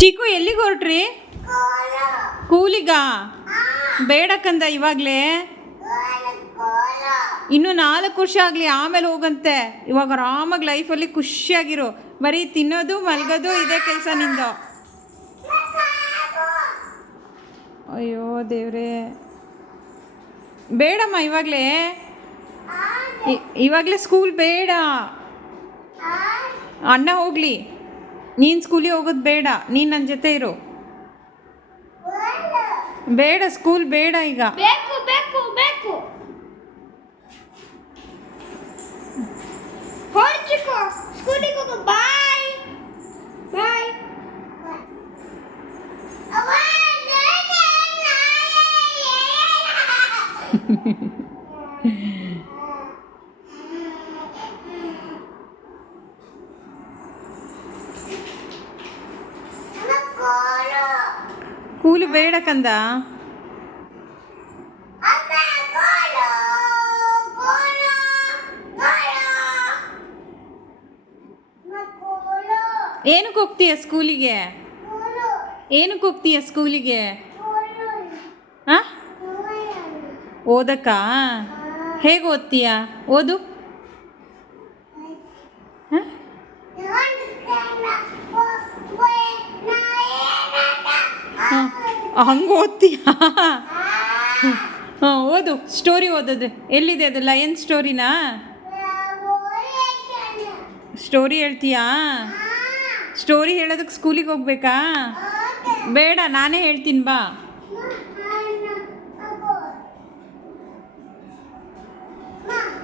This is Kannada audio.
ಚಿಕ್ಕು ಎಲ್ಲಿಗೆ ಹೊರಟ್ರಿ? ಕೂಲಿಗ? ಬೇಡಕ್ಕಂದ ಇವಾಗಲೇ. ಇನ್ನು 4 ವರ್ಷ ಆಗಲಿ ಆಮೇಲೆ ಹೋಗಂತೆ. ಇವಾಗ ಆರಾಮಾಗಿ ಲೈಫಲ್ಲಿ ಖುಷಿಯಾಗಿರು. ಬರೀ ತಿನ್ನೋದು ಮಲ್ಗೋದು ಇದೇ ಕೆಲಸ ನಿಂದು. ಅಯ್ಯೋ ದೇವ್ರೇ, ಬೇಡಮ್ಮ ಇವಾಗಲೇ ಸ್ಕೂಲ್ ಬೇಡ. ಅಣ್ಣ ಹೋಗಲಿ, ನೀನು ಸ್ಕೂಲಿಗೆ ಹೋಗೋದು ಬೇಡ. ನೀನು ನನ್ನ ಜೊತೆ ಇರು. ಬೇಡ, ಸ್ಕೂಲ್ ಬೇಡ ಈಗ. ಬೇಕು ಬೇಕು ಬೇಕು. ಹೊರಚಿಕೋ, ಸ್ಕೂಲಿಗೆ ಹೋಗು. ಬಾಯ್ ಬಾಯ್. ಕೂಲಿ ಬೇಡ ಕಂದ. ಏನಕ್ಕೆ ಹೋಗ್ತೀಯ ಸ್ಕೂಲಿಗೆ? ಏನಕ್ಕೆ ಹೋಗ್ತೀಯ ಸ್ಕೂಲಿಗೆ? ಹಾಂ, ಓದಕ್ಕ? ಹೇಗೆ ಓದ್ತೀಯ? ಓದು. ಹಂಗೆ ಓದ್ತೀಯ? ಹಾಂ, ಓದು. ಸ್ಟೋರಿ ಓದೋದು ಎಲ್ಲಿದೆ? ಅದು ಲಯನ್ ಸ್ಟೋರಿನಾ? ಸ್ಟೋರಿ ಹೇಳ್ತೀಯಾ? ಸ್ಟೋರಿ ಹೇಳೋದಕ್ಕೆ ಸ್ಕೂಲಿಗೆ ಹೋಗ್ಬೇಕಾ? ಬೇಡ, ನಾನೇ ಹೇಳ್ತೀನಿ ಬಾ.